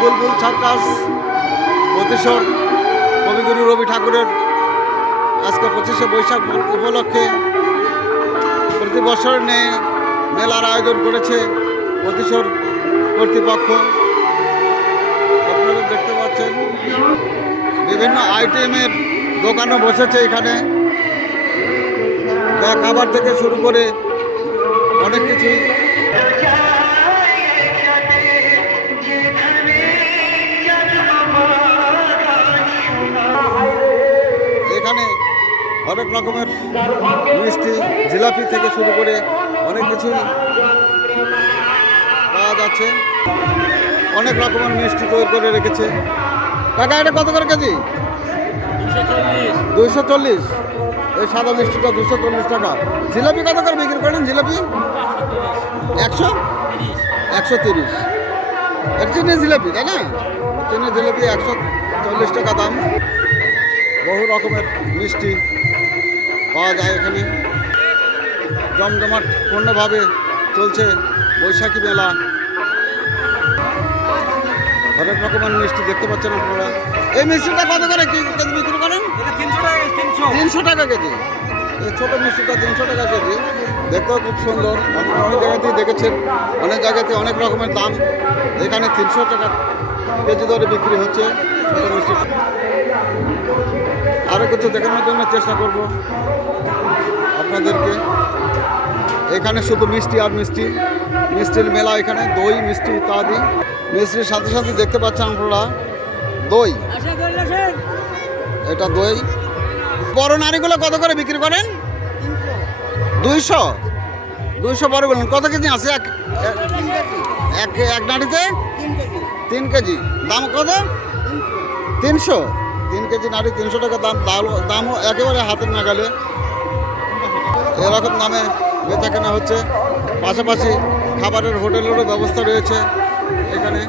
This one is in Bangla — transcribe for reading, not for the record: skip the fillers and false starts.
বুলবুল সার্কাস প্রতিশোর কবিগুরু রবি ঠাকুরের আজকে 25শে বৈশাখ উপলক্ষে প্রতি বছর মেলার আয়োজন করেছে প্রতিশোর কর্তৃপক্ষ। আপনারা দেখতে পাচ্ছেন বিভিন্ন আইটেমের দোকানও বসেছে এখানে, খাবার থেকে শুরু করে অনেক কিছুই। এখানে অনেক রকমের মিষ্টি জিলাপি থেকে শুরু করে অনেক কিছুই পাওয়া যাচ্ছে। অনেক রকমের মিষ্টি তৈরি করে রেখেছে। কাকা এটা কত করে কেজি? 240। এই সাদা মিষ্টিটা 240 টাকা। জিলাপি কত করে বিক্রি করেন? জিলাপি 130। এটা চিনি জিলাপি, তাই না? চিনি জিলাপি 140 টাকা দাম। বহু রকমের মিষ্টি পাওয়া যায় এখানে। জমজমাট পূর্ণভাবে চলছে বৈশাখী মেলা। অনেক রকমের মিষ্টি দেখতে পাচ্ছেন আপনারা। এই মিষ্টিটা কত করে কেজি বিক্রি করেন? 300 টাকা কেজি। এই ছোটো মিষ্টিটা 300 টাকা কেজি। দেখতেও খুব সুন্দর। আপনারা অনেক জায়গাতেই দেখেছেন, অনেক জায়গাতে অনেক রকমের দাম। এখানে 300 টাকা কেজি দরে বিক্রি হচ্ছে ছোটো মিষ্টিটা। আরও কিছু দেখানোর জন্য চেষ্টা করব আপনাদেরকে। এখানে শুধু মিষ্টি আর মিষ্টি, মিষ্টির মেলা। এখানে দই, মিষ্টি ইত্যাদি। মিষ্টির সাথে সাথে দেখতে পাচ্ছেন আপনারা দই। এটা দই। বড় নারীগুলো কত করে বিক্রি করেন? 200 বড়গুলো কত কেজি আছে? এক নাড়িতে 3 কেজি। দাম কত? 300। 3 কেজি নাড়ি 300 টাকা দাম। দামও একেবারে হাতের নাগালে। এরকম দামে বেচা কেনা হচ্ছে। পাশাপাশি খাবারের হোটেলেরও ব্যবস্থা রয়েছে এখানে।